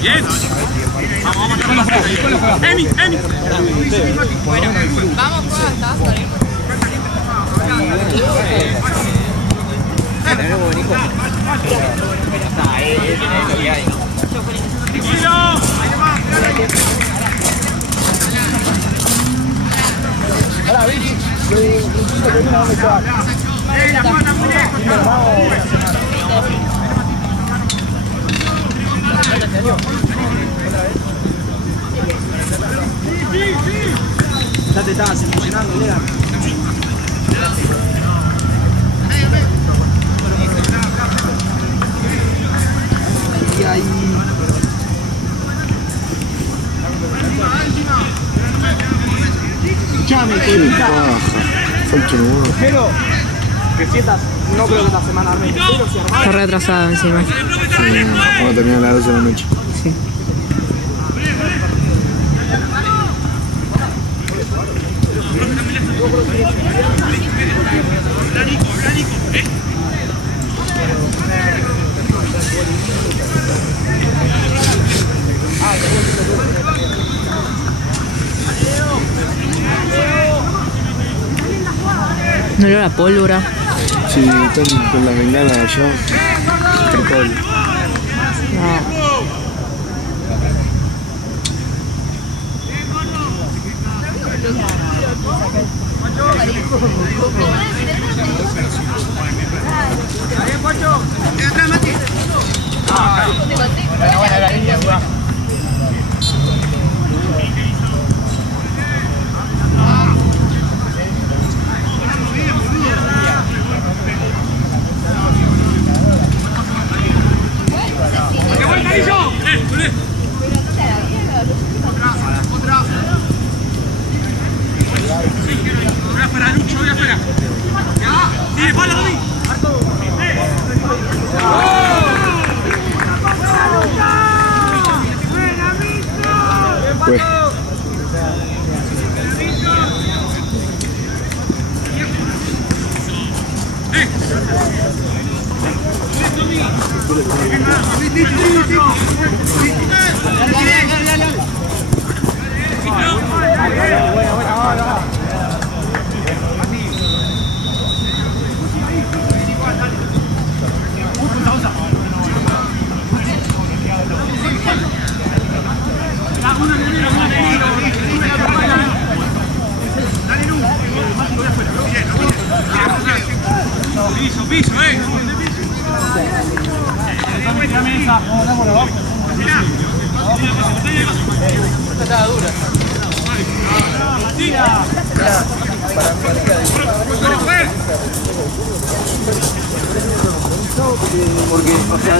Bien. Emi. Bueno, vamos todas, Ya te estabas emocionando, Lea. Y ahí. Escuchame, colita. Pero que sientas, no creo que esta semana arme. Está retrasado encima. Sí, vamos a terminar a las 12 de la noche. Sí. ¿No era la pólvora? Sí, están con las bengalas allá. Total. No. Pues. Piso, Está dura. Porque, o sea,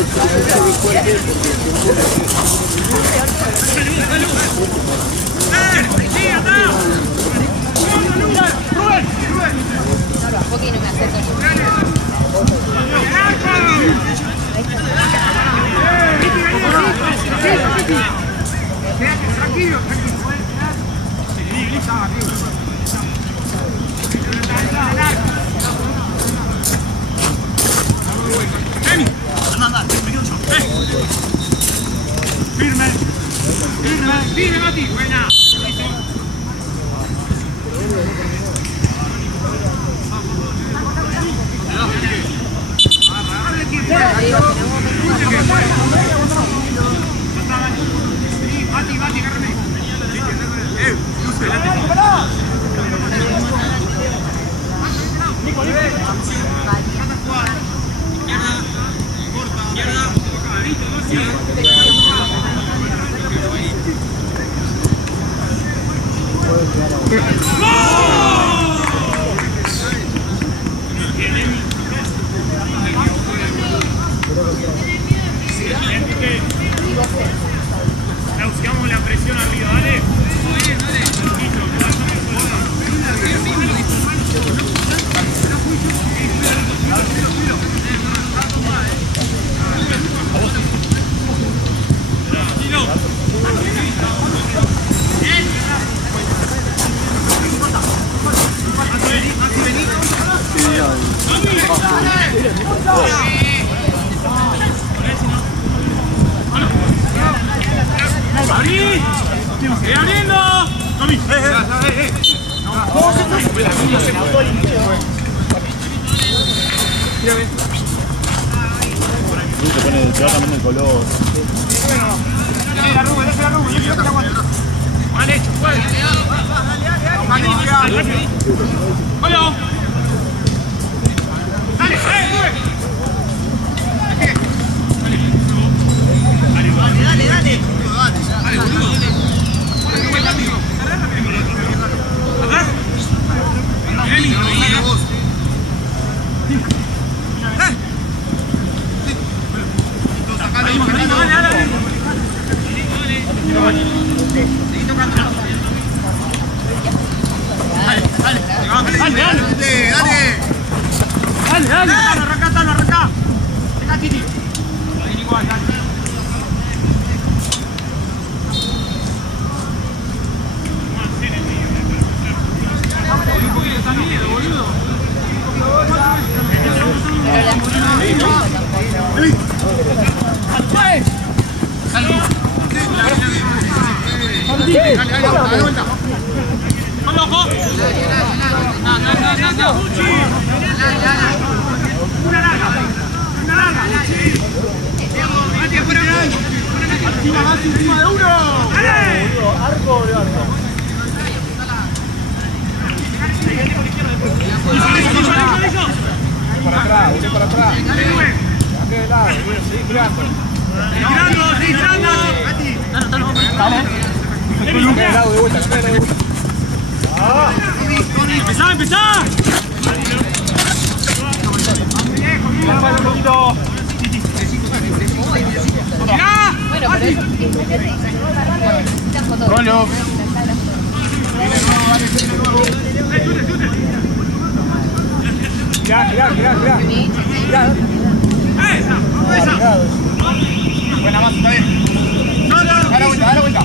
Tranquilo. Firme, Mati, buena. Mati, agárrame. ¡Abrí! ¡Estoy abriendo! ¡Tomí! Se va cambiando el color. Dale la Rubén, yo te la aguanto. Mal hecho, juega. ¡Hola! ¡Dale, Rubén! Dale. Dale, boludo. Acá. Seguí tocando. Dale. Arranca. Deja Titi. Ahí igual, dale. Dale vuelta. ¡Con ojo! No. Una larga. Mati, afuera. Encima de uno. ¡Dale! Arco de arco. Para atrás, volví para atrás. Dale, Rubén. Aquí de lado, seguí girando. Tirando. Dale. Cambia de lado de vuelta, ¡Empezá! Un poquito. ¡Mirá! Bueno, pero eso... Rolo. Girá. ¡Esa! Buena más, está bien. No. Da la vuelta.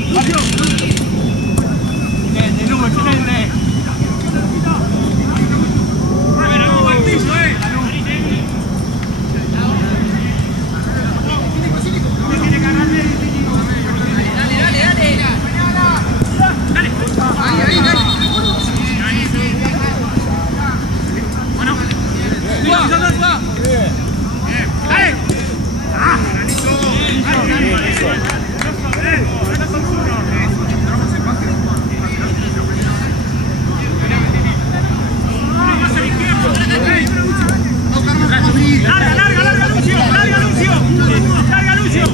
¡Larga, Lucio!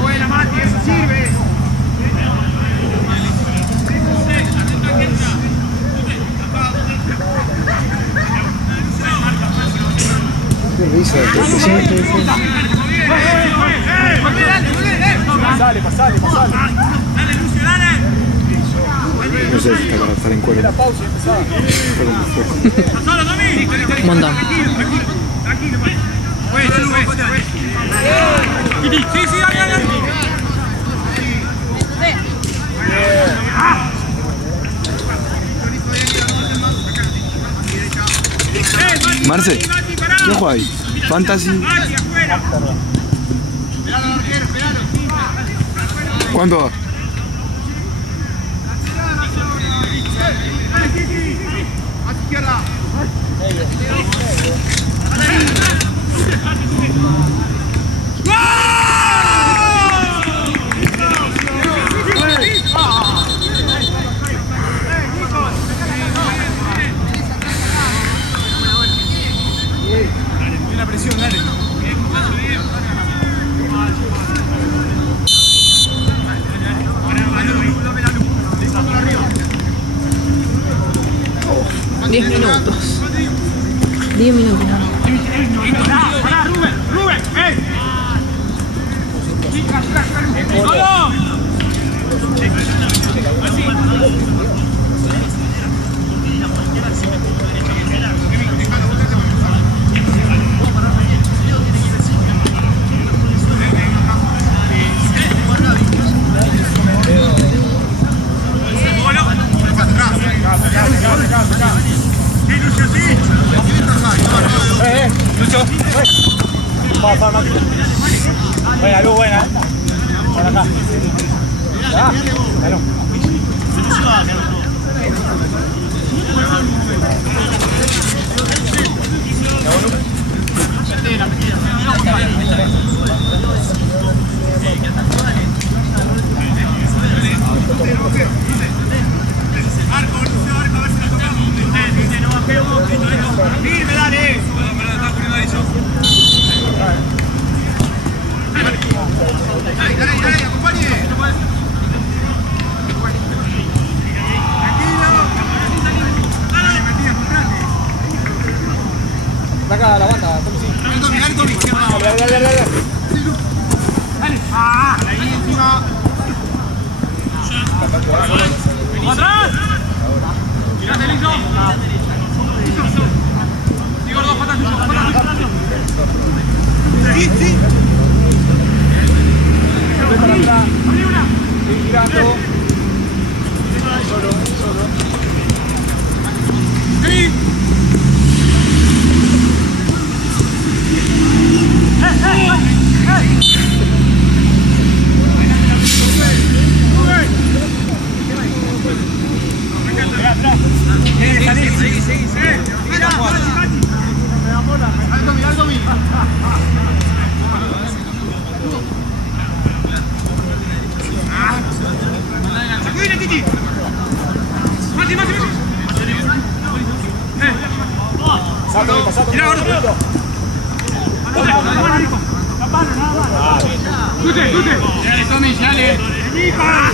Buena, Mati, eso sirve. ¿Qué risa? Pasale. Dale, Lucio, dale. No sé si está para estar en cuero. Pausa y empezaba. Pasalo, Tommy. Un montón. Tranquilo, pues. Sí, dale. Marce, ¿qué juega ahí? Fantasy. ¿Cuánto va? A tu izquierda. La presión, dale. Oh, 10 minutos. 10 minutos. Pará, Rubén, ¡Solo! Sí, Lucio, sí. Vamos, Mati. Buena, Lu, buena. Por acá. Ya, dale. Saca la banda, dale. Ahí encima. ¡Atrás! ¡Tirate, Liso! ¡Sí, gordo, patas tuyo! ¡Sí, sí! ¡Abrí una! ¡Girando! ¡Solo! ¡Sí! Seguí. Mira, Altomi. Sacudile, Titi. Mati. Salto. Tira, gordo. Tute. Tommy, dale. Lima.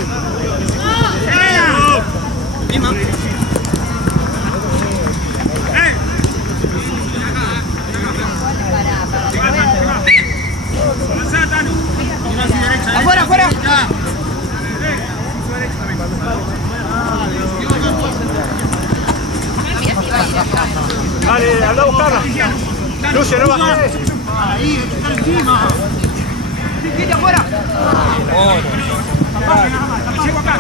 Afuera. Dale, anda a buscarla. Luce, no va. Ahí, está encima. Quite afuera. Llego acá.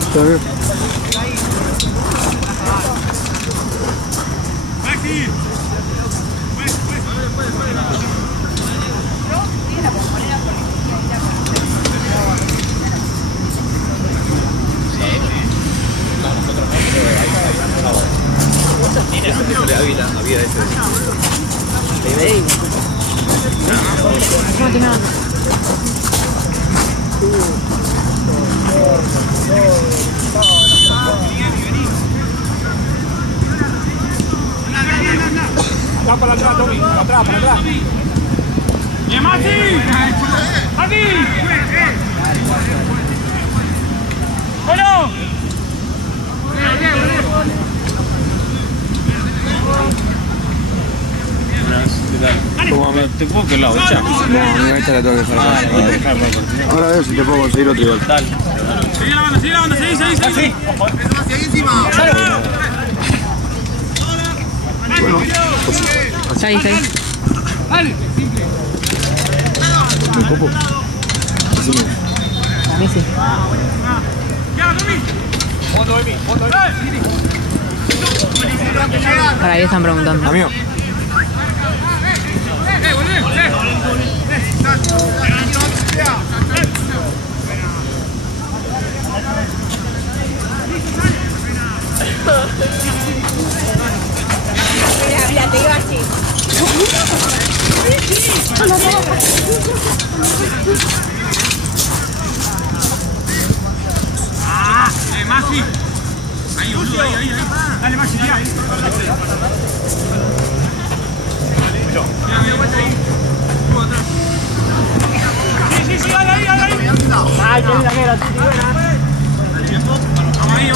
Está bien. Para atrás, Tommy. Para atrás. ¡Bien, Mati! ¡Aquí! ¡Bueno! ¿Te puedo que lado? ¿Echa? No, esta la tengo que dejar. Ahora veo si te puedo conseguir otro igual. Dale. Sigue la banda, seguí. Ahí encima. Bueno, Está ahí. Dale. ¿me copo? A mí sí. Para ahí están preguntando. Amigo. Mira, te iba así. Maxi. Ahí. Dale, Maxi, tira. Mira, vuelta ahí. Sí, dale ahí. Ay, qué linda que era. Vamos ahí,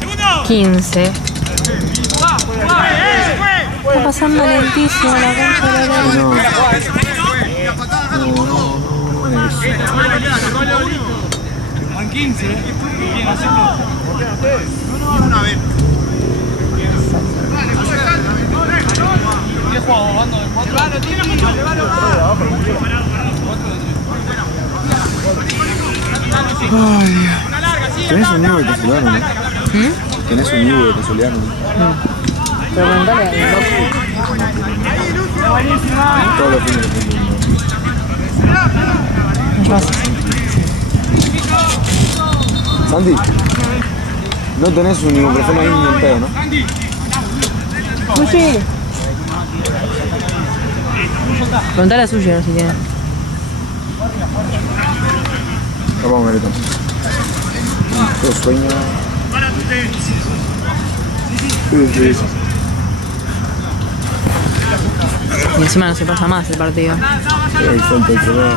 Segundo. 15. Está pasando lentísimo la cancha de la No. Van 15, bien, hacerlo. Una vez. Ay, tenés un Nivo de casualidad, ¿no? Tenés un Nivo de casualidad, ¿no? Preguntale a Todos los fines de semana. Santi, no tenés un ibuprofeno ahí ni en pedo, ¿no? Sushi. Preguntale a Sushi, no si tiene. Vamos a ver esto. Todo sueño. Y encima no se pasa más el partido. Ahí falta el celular.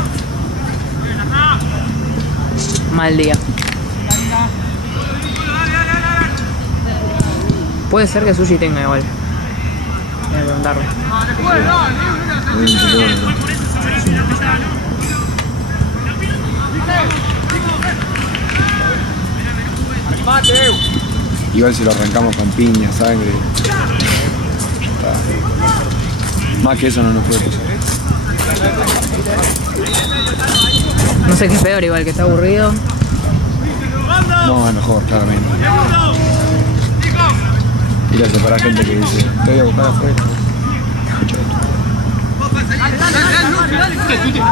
Mal día. Puede ser que Sushi tenga igual. Voy a preguntarle. Igual si lo arrancamos con piña, sangre. Más que eso no nos puede pasar. No sé qué es peor, igual que está aburrido. No, es mejor, claramente. Ir a separar gente que dice, te voy a buscar afuera.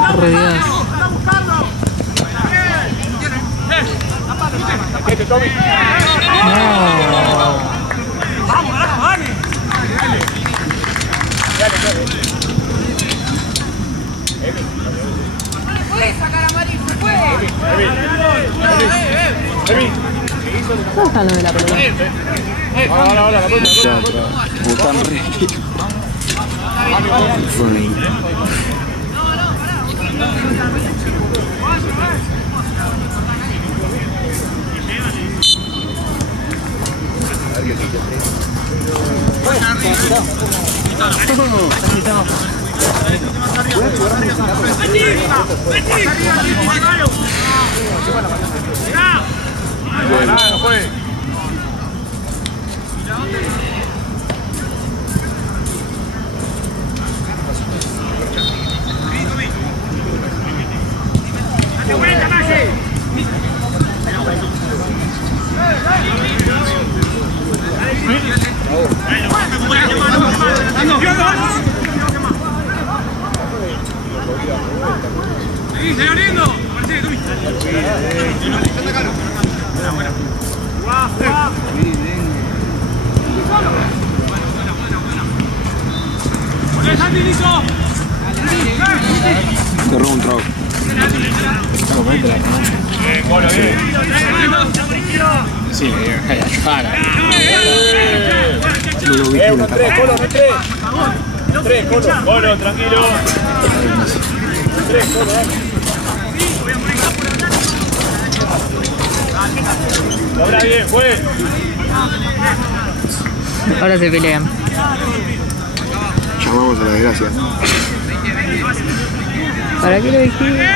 Aburridos. Puede sacar a Mari, se puede. ¿Cómo están los de la pelota? Ya, putan re. Te robo un trago. Sí, cara. No lo vi. Tres, Colo, tranquilo. Tres, Colo, ahora bien, juez. Ahora se pelean. Llamamos a la desgracia. ¿Para qué lo dijiste?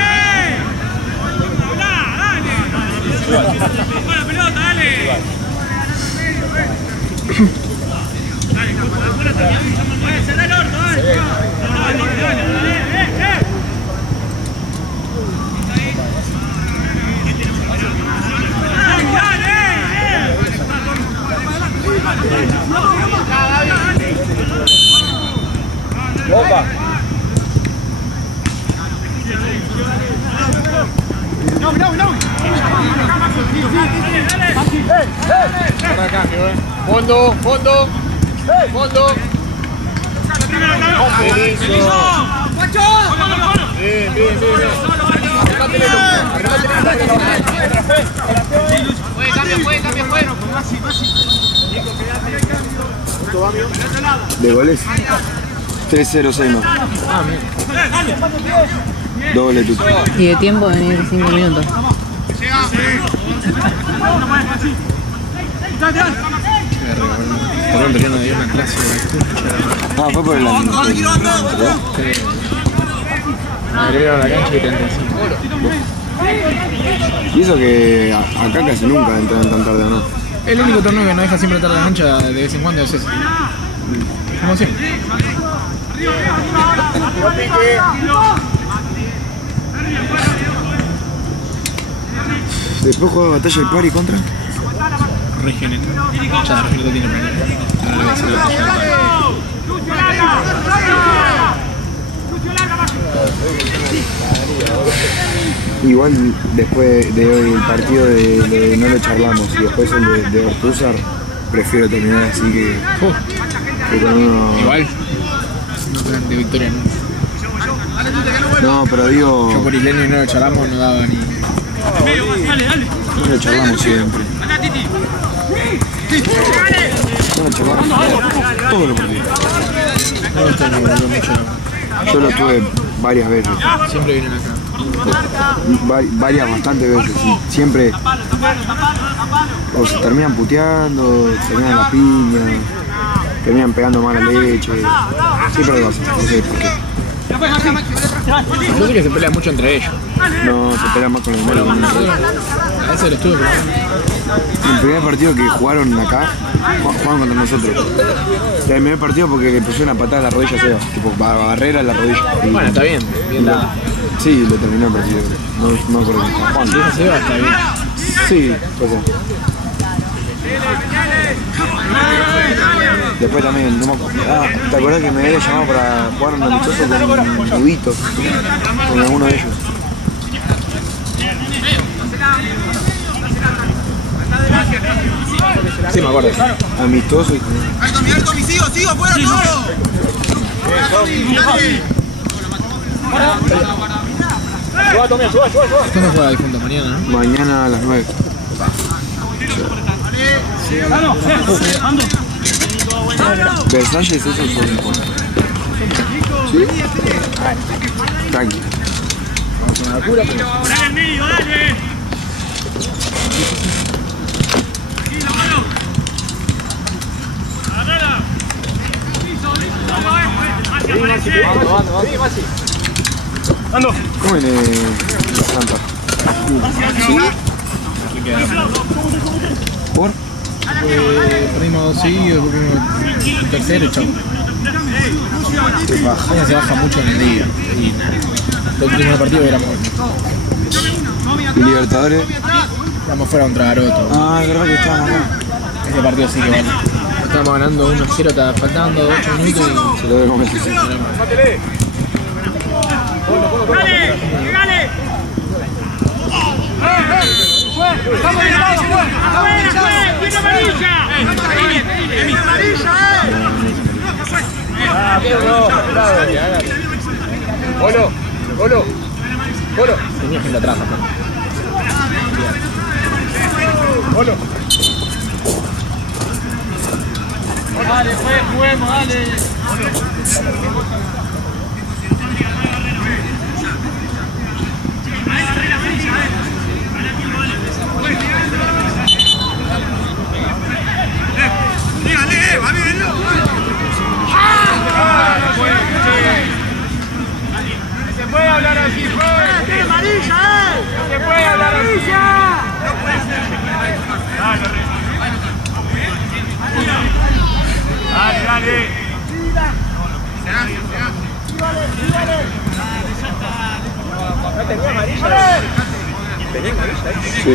Opa. Para cambio, Fondo. ¿De goles? 3-0-6 más. Doble tuto. Y de tiempo venir 5 minutos. Perdón, pero no dio una clase de escucha. Ah, fue por el Agregaron la cancha y 35. Y eso que acá casi nunca entran tan tarde, ¿o no? El único torneo que no deja siempre entrar a la cancha de vez en cuando es ese. Como siempre. Después juega Batalla del Pari contra Regional. Ya Regional tiene problema. Ahora le voy a hacer la batalla. Igual después de hoy el partido de no lo charlamos y después el de Ortúzar, prefiero terminar así que con uno... Igual, no creo de victoria nunca. No, pero digo... Yo por Islenio y no lo charlamos, no daba ni... No lo charlamos siempre. No lo charlamos todos los partidos. No estoy hablando mucho. Yo lo tuve varias veces. Siempre vienen acá. Bastantes veces. Y siempre o se terminan puteando, terminan la piña, terminan pegando mala leche. Siempre lo hacen, no sé por qué. Yo sé que se pelean mucho entre ellos. No, se pelean más con los malos. A veces lo estuve El primer partido que jugaron acá, jugaban contra nosotros. Y el primer partido porque le pusieron una patada a la rodilla a Seba, tipo barrera a la rodilla. Y, bueno, está bien, bien dado. Sí, lo terminó el partido. No me acuerdo quién estaba jugando. Si esa Seba está bien. Sí, pues sí. Después también, no me acuerdo. ¿Te acuerdas que me había llamado para jugar un amistoso con Rubito? Con alguno de ellos. Sí, me acuerdo. Amistoso y... ¡Alto, sigo, fuera todo! ¿Cuándo juega difunto? Mañana, ¿no? Mañana a las 9. Versalles, esos son... ¿Sí? Tranqui. Vamos con la cura, pero... ¿Cómo viene Santa? ¿Sí? ¿Por? Perdimos 2 seguidos, el tercero, chau. Se baja mucho en el día. Y el último partido éramos... ¿Y Libertadores? Estamos fuera contra Garoto. Ah, es verdad que estábamos acá. Ese partido sí que vale. Estábamos ganando 1-0, estaba faltando 8 minutos y... Se lo debe comer. ¡Dale! ¡Viene amarilla! ¡Viene amarilla, ¡Golo! Tenía gente atrás, papá. ¡Golo! Dale, pues, juguemos, dale. Dígale, va bien, ¿no? Se puede hablar así, ¡tiene amarilla, Se puede hablar así. No puede ser. Dale. Se hace. ¿No tenía amarilla? ¿Tenía amarilla ahí? Sí.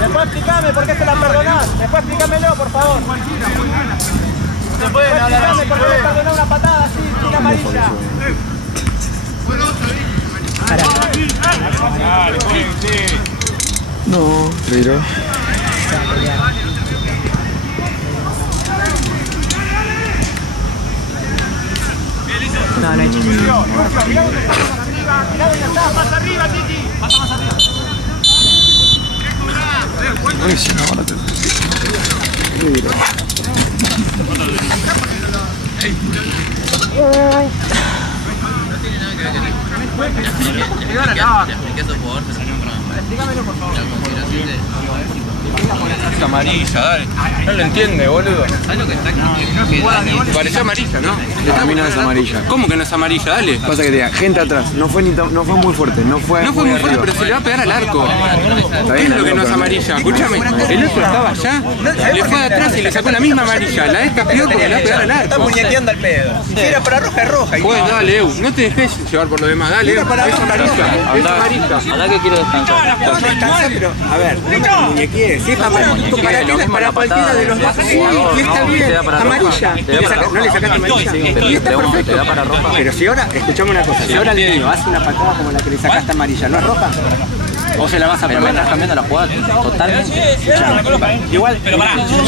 Después explícame por qué se la perdonás. Después explícamelo, por favor. Se pueden hablar así, por qué le perdonás una patada así, sin amarilla. No, pero... No, no hay chiste. Más arriba, Titi. Pasa más arriba. Ay, sí, no, ahora te... Explícamelo, por favor. Es amarilla, dale. No lo entiende, boludo. ¿Sabes lo que está aquí? Pareció amarilla, ¿no? A mí no es amarilla. ¿Cómo que no es amarilla? Dale. Pasa que te diga, gente atrás, no fue muy fuerte, no fue No fue muy fuerte, arriba. pero se le va a pegar al arco. Está ¿Qué bien, es lo que no es pero amarilla? Escúchame, el otro estaba allá, le fue de atrás y le sacó la misma amarilla. La esta peor porque le va a pegar al Está arco. muñequeando al pedo. Si era para roja, es roja. Pues dale, Eu, no te dejes llevar por lo demás, dale, Eu. Es amarilla, es amarilla. Andá que quiero descansar. No descansa, pero a ver, no me muñequees. Si es para cualquiera de los dos. Sí, y está bien, amarilla. No le sacaste amarilla. Y está perfecto. Te da para roja. Pero si ahora, escuchame una cosa, si ahora el niño hace una patada como la que le sacaste amarilla, ¿no es roja? ¿O se la vas a Pero me perder? estás cambiando la jugada totalmente. Igual,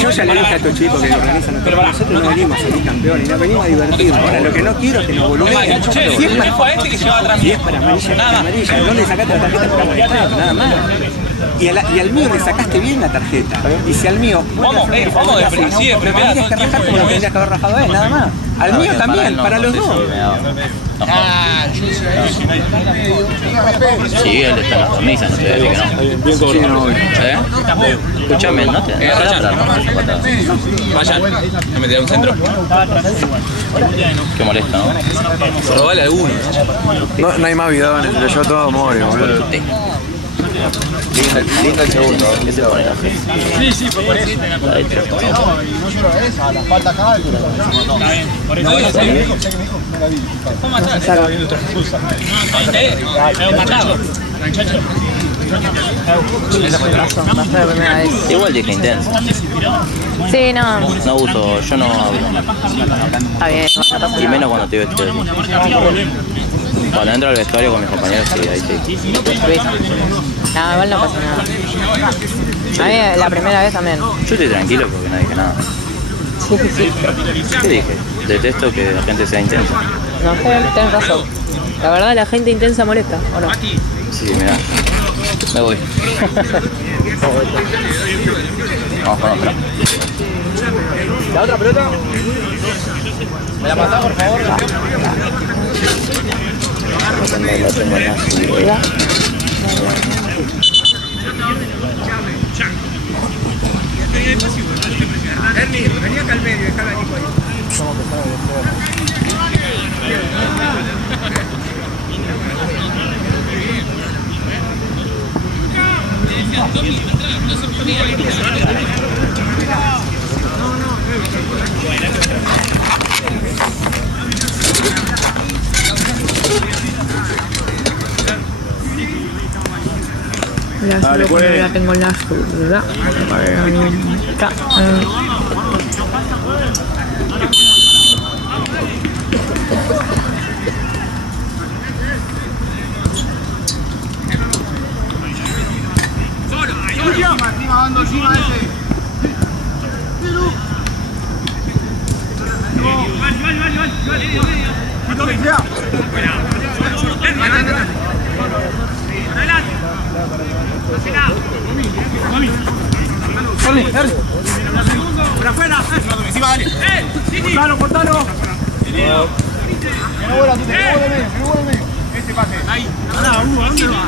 yo ya le dije a estos chicos que organizan, pero nosotros no venimos a salir campeones, no venimos a divertirnos. Ahora, lo que no quiero es que nos volumeen. Si es para amarilla, no le sacaste la tarjeta para molestar, nada más. Y al mío le sacaste bien la tarjeta. Y si al mío... Vamos, lo tendrías que rajar como lo tendrías que haber rajado a él, nada más. Al mío también, para los dos. Sí, él está en la camisa, no te voy a decir que no. Escúchame, no te da para roja esa patada. Vayan, no me un centro. Qué molesta, ¿no? Robale a alguno. No hay más bidones, lo llevó todo a More, boludo. Lindo el segundo. ¿Qué se pone la fe? Sí, fue por eso. Está hecho. No solo esa, la falta acá. Está bien, por eso. Sé que me dijo, no la vi. Estaba viendo otra cosa. Igual dije intenso. Sí, no. No uso, yo no hablo. Está bien. Y menos cuando estoy vestido así. Cuando entro al vestuario con mis compañeros, sí, ahí sí. No, igual no pasa nada. A mí la primera vez también. Yo estoy tranquilo porque no dije nada. Sí. ¿Qué dije? Detesto que la gente sea intensa. No, tenés razón. La verdad, la gente intensa molesta, ¿o no? Sí, mirá. Me voy. Vamos con otra. ¿La otra pelota? ¿Me la pasás, por favor? Lo tengo en la ciudad. Ernie, vení acá al medio, dejala a Nico ahí. La tengo en la ciudad. Por afuera, encima, dale. Cortalo. Que no vuela, que no vuela. Este pase. Ahí. Pará, Hugo, ¿a dónde va?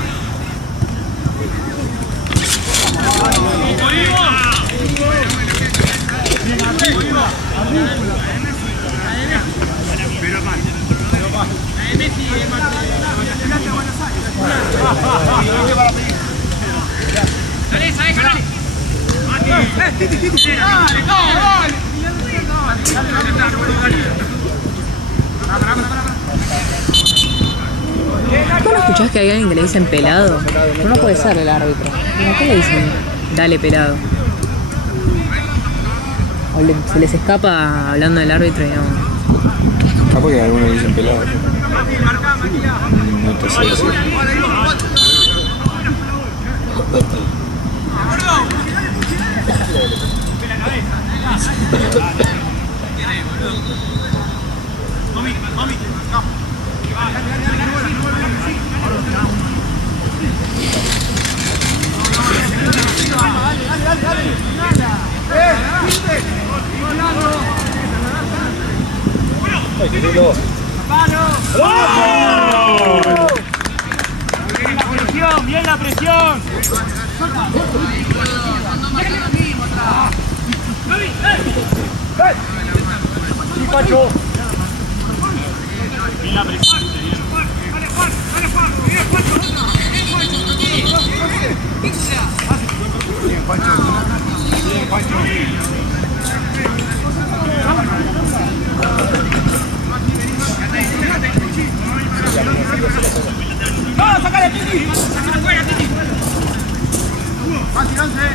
¿Vos no escuchás que hay alguien que le dicen pelado? No puede ser el árbitro. ¿A qué le dicen? Dale pelado. O se les escapa hablando del árbitro y no. Capaz que algunos dicen pelado. No te sé decir. ¡Bien la presión! ¡Sí, Pacho! ¡Bien la presión! Bien, Pacho. Bien, Pacho. ¡Vamos, sacale, Titi! ¡Sacale fuera, Titi! ¡Más tirante!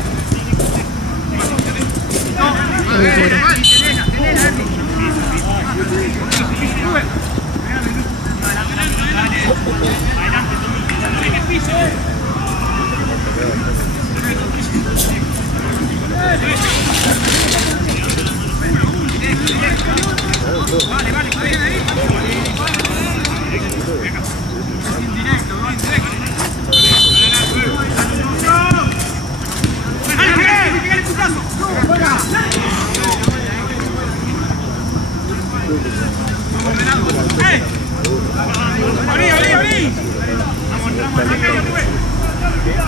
Vale, vale, está bien ahí.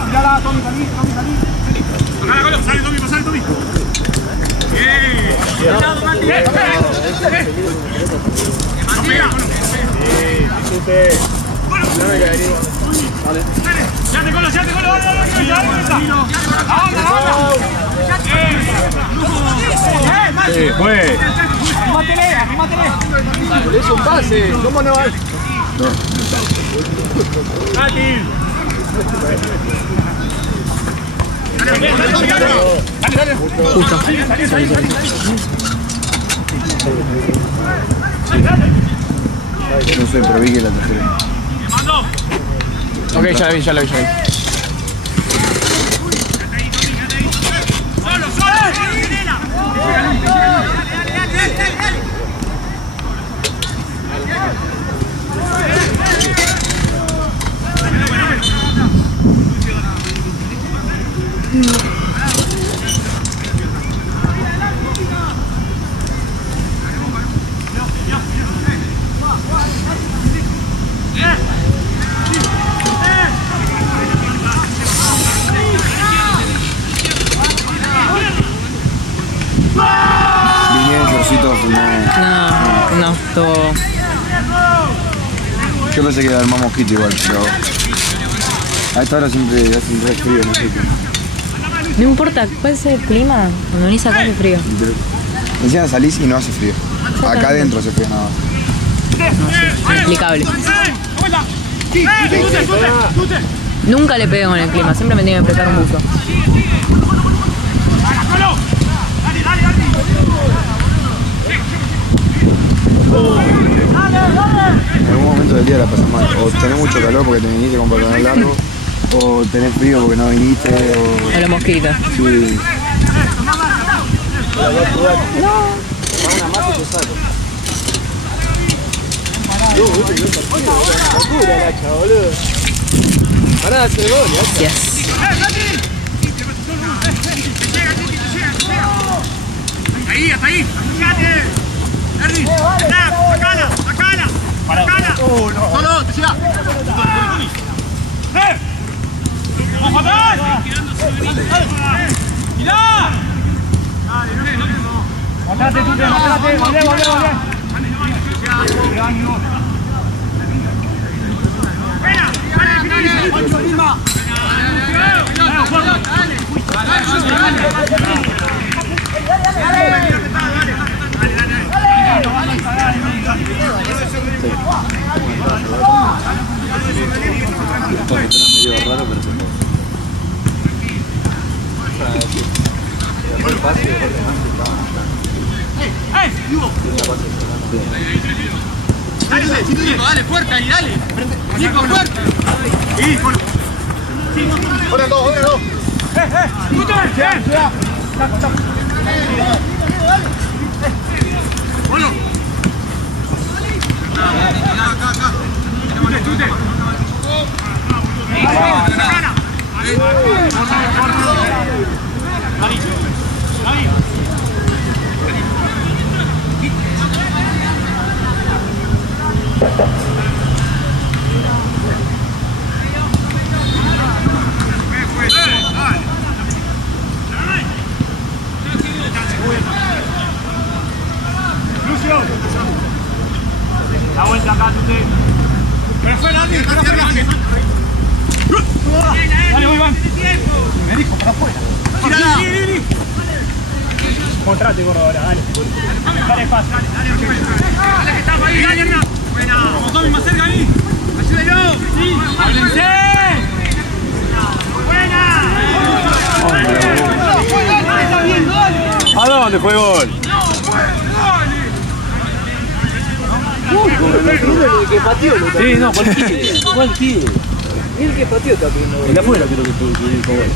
Mírala, Tommy, salí. Pasale, Tommy, pasale, Tommy. Bien. ¡Llévate con lo! Sí, fue. ¡Remátele! Le hizo un pase, ¿cómo no? ¡Mati! Dale. Justo. No sé, pero vi que la tercera. Ok, ya la vi. ¡Solo! No, todo. Yo pensé que era el más mosquito igual, pero a esta hora siempre hace un re frío, no sé qué. No importa, puede ser el clima, cuando venís acá hace frío. Encima salís y no hace frío. Acá adentro hace frío nada más. Inexplicable. Nunca le pego con el clima, siempre me tiene que prestar un buzo. En algún momento del día la pasas mal. O tenés mucho calor porque te viniste con pantalón largo, o tenés frío porque no viniste, o... A los mosquitos. Sí. Yes. Ahí, hasta ahí. Fíjate. Erdi. Sacala. Solo, te llega. ¡Vamos atrás! ¡Mirá! Matate, Tute, matate. Volvé. Dale, fuerte ahí, dale. Chico, fuerte. Ahora dos. Bueno. Acá. Tute. Dale, voy, Iván. Me dijo para afuera. Contrate, gordo, ahora, dale. Dale, espacio. Dale, que estamos ahí, dale, Hernán. Buena. Vamos, Tommy, más cerca ahí. Ayúdalo. Sí. ¡Háblense! ¡Buena! ¿A dónde fue gol? El que pateó. Sí, no, cualquiera. El que pateó está pidiendo. El de afuera creo que fue gol.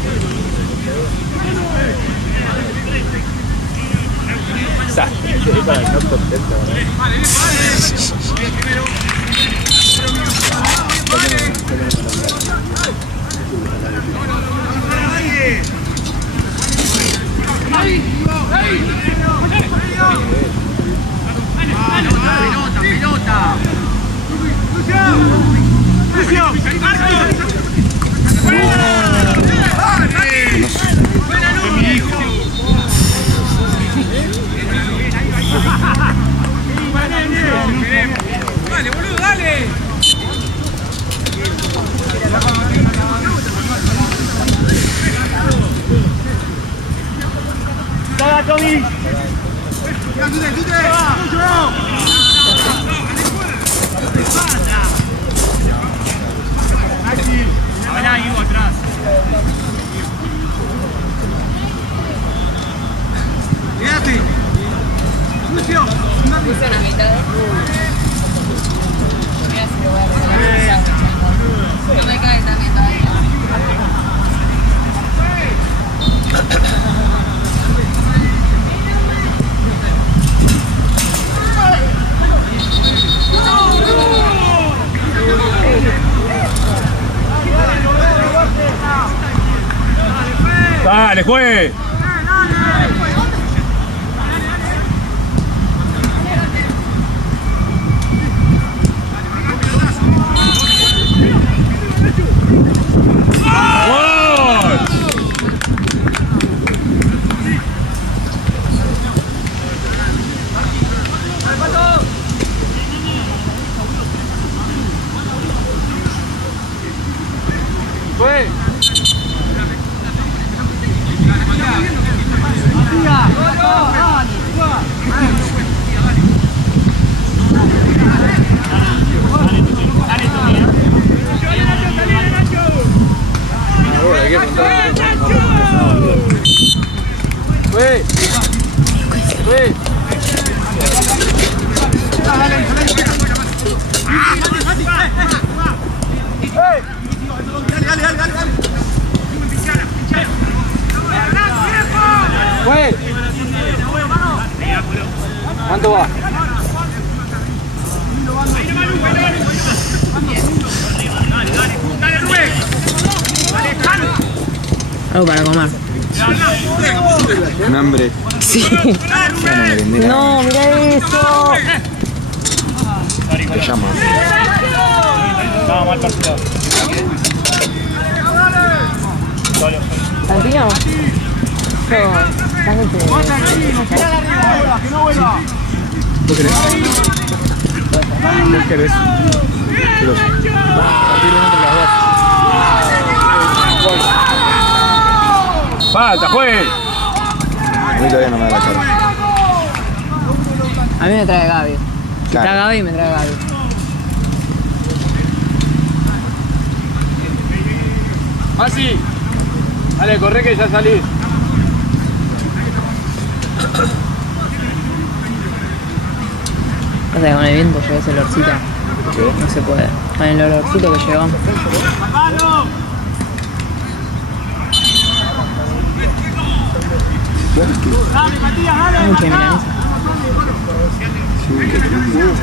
Pelota. Lucio. Dale, boludo, dale. Dale, Tommy. Ahora Ivo atrás. Quédate. Lucio. Puse una mitad de... Mira si lo voy a regalar. No me cae esta mitad. Dale, juegue. ¿Cuánto va? Algo para comer. Un hambre. Sí. No, mira eso. Te llama. Estaba mal partido. ¿Santino? Yo. ¿Vos querés? ¿Vos querés? Quiero. Falta, juegue. A mí todavía no me da la cara. A mí me trae Gaby. Me Claro. trae Gaby y me trae Gaby. Así. Dale, corre que ya salís. O sea, con el viento llega ese olorcito. No se puede. Con el olorcito que llegó. Mucha milanesa. Sí, qué tremendo.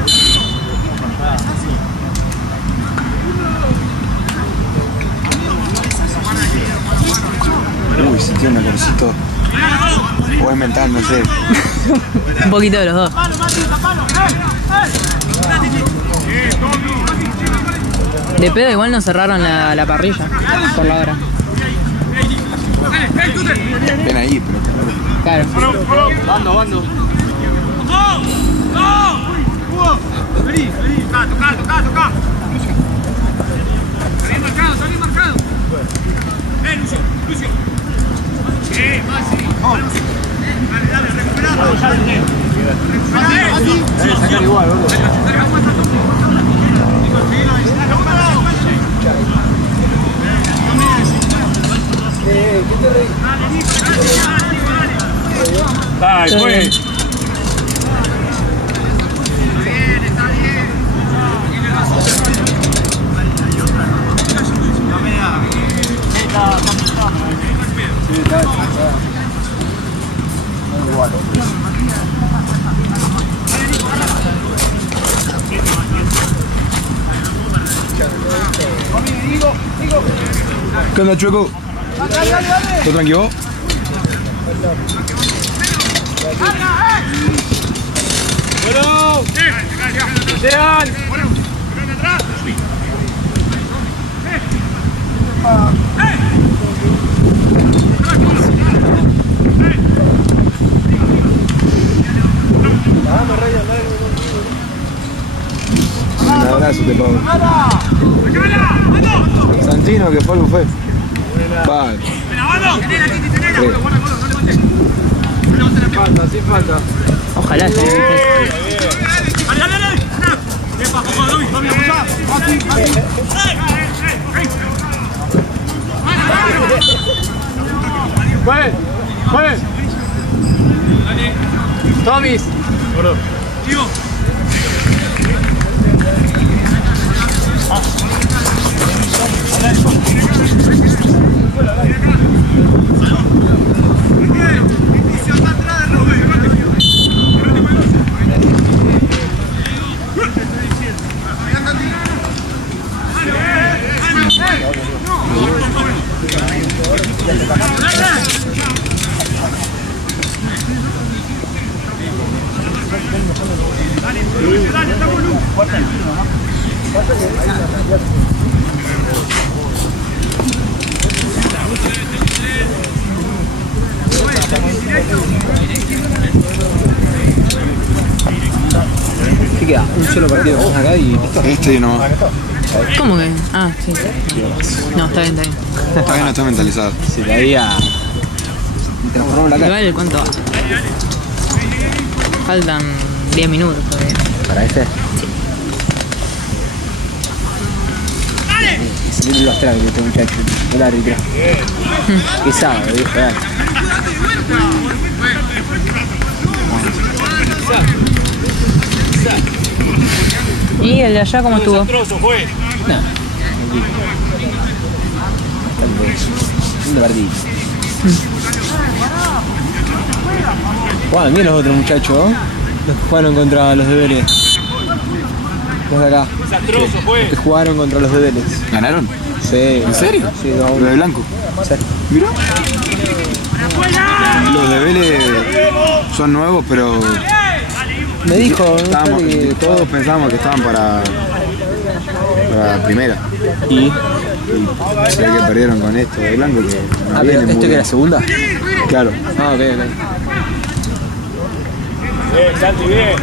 Uy, sentí un olorcito. O es mental, no sé. Un poquito de los dos. De pedo igual nos cerraron la parrilla por la hora. Ven ahí, pero Claro. Bando. Vení, toca. Dale, pues. ¿Qué onda, Chueco? ¿Todo tranquilo? ¡Bueno! ¡Sean! Un abrazo te pago. Santino, que polvo fue. Vale. Falta, sí falta. Ojalá esté bien. ¡Jueguen! ¡Jueguen! ¡Tomis! ¿Qué queda? Un solo partido más acá y listo. Este no. ¿Cómo que? Ah, sí. No, está bien, está bien. Todavía no está mentalizado. Se le había transformado la cara. Igual, ¿cuánto va? Faltan 10 minutos todavía. ¿Para este? Sí. Se le los trajes este muchacho, el árbitro. ¿Qué sabe, viejo? Dale. ¿Y el de allá cómo estuvo? No. Un partido. Juegan bien los otros muchachos, ¿no? Los que jugaron contra los de Vélez. Los de acá. Los que jugaron contra los de Vélez. ¿Ganaron? Sí. ¿En serio? Sí, 2-1. ¿Lo de blanco? Sí. Mira. Los de Vélez son nuevos, pero Me dijo, todos pensábamos que estaban para primera. ¿Y? Se ve que perdieron con esto de blanco, que no Ah, viene pero muy ¿esto que bien. era segunda? Claro. Ah, ok, ok. Bien, Santi, bien.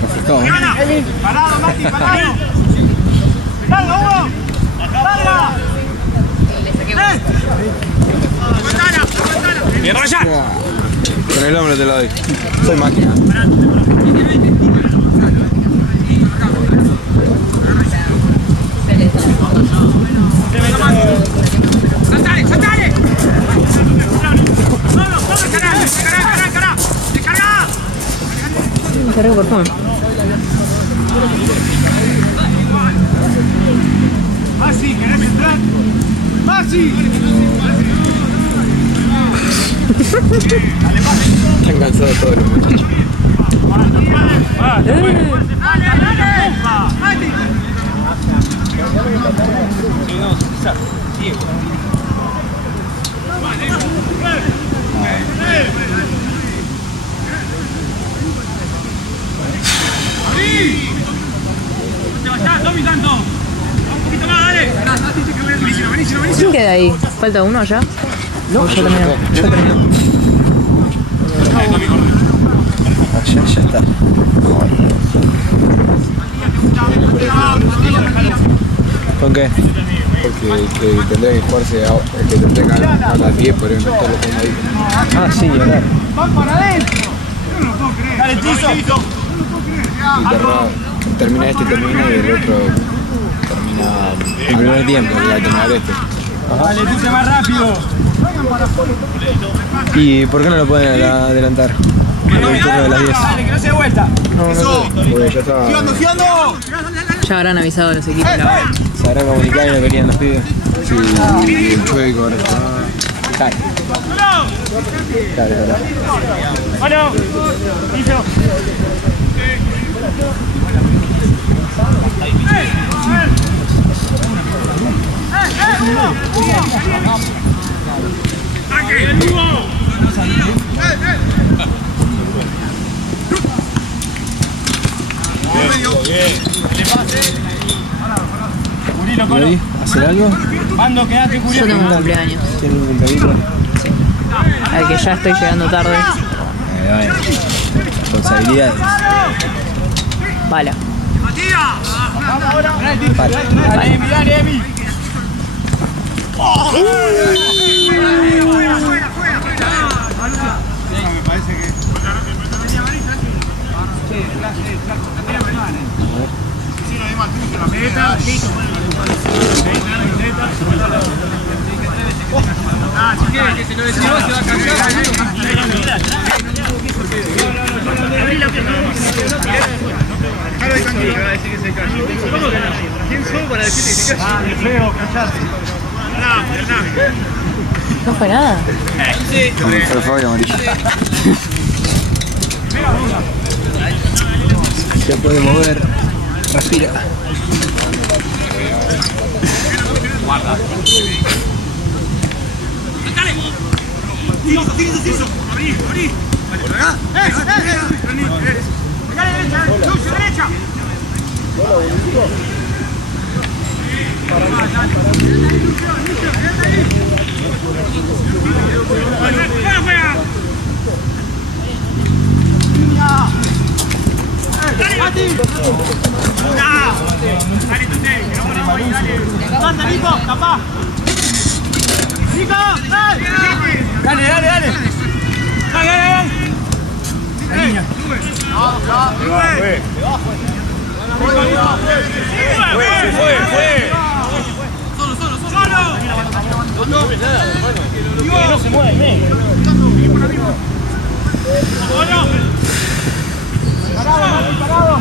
Refrescado, ¿eh? ¡Parado, Mati, parado! ¡Larga, Hugo! ¡Larga! ¡Bien, para allá! Con el hombro te lo doy. Soy máquina. ¡Saltale, saltale! ¡Solo, descarga! ¡Descarga! ¡Descarga! Me cargo perfume. ¡Masi, querés entrar! ¡Masi! Están cansados todos los muchachos. ¡Dale, dale! ¡Mati! ¡No te vayas, Tommy, tanto! ¡Un poquito más, dale! ¡Buenísimo, buenísimo, buenísimo! ¿Quién queda ahí? ¿Falta uno allá? No, ya terminó. Ya terminó. Ya está. ¿Con qué? Porque el que tendría que jugarse, el que tendría que a las 10 podría meterlo como ahí. Ah, sí, claro. ¡Van para adentro! Interrogado. Termina este, termina y el otro termina el primer tiempo, que va a terminar este. Dale, tú más rápido. ¿Y por qué no lo pueden adelantar? El turno de las 10. Dale, que no se dé vuelta. No sé, porque ya está. Ya habrán avisado a los equipos la hora. Se habrán comunicado y no venían los pibes. Sí, el chueco ahora está. Cae. Dale. Bueno, listo. ¿Ahí? ¿Hacer algo? Mando, quedate, Yo tengo un cumpleaños. ¿Tienen un cumpleaños? Al que ya estoy llegando tarde. Responsabilidades. Bala. Dale, Emi. Que se lo decimos, se va a cambiar. ¿Quién sos para decir que se calle? Feo, callate. ¿No fue nada? Fue Fabio amarillo. Se puede mover. Respira. Guarda. Abrí. ¿Por acá? Derecha. Dale, Nico, capaz. Nico, dale. Dale. La niña. Fue. Solo. No se mueve, Parado.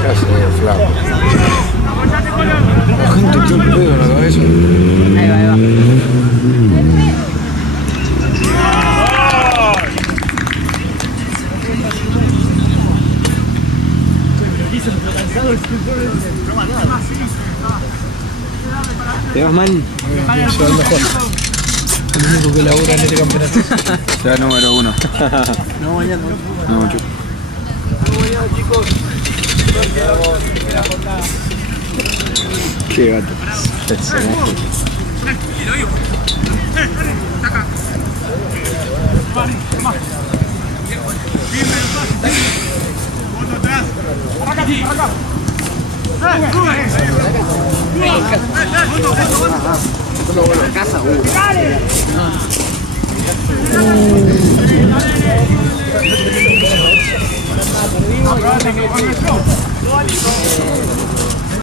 ¿Qué hace, flaco? La gente tiene un pedo en la cabeza. Ahí va. ¿Te vas mal? Se va mejor. El único que labura en este campeonato. Será el número 1. No, mañana. No, mucho. Chicos. Qué gato.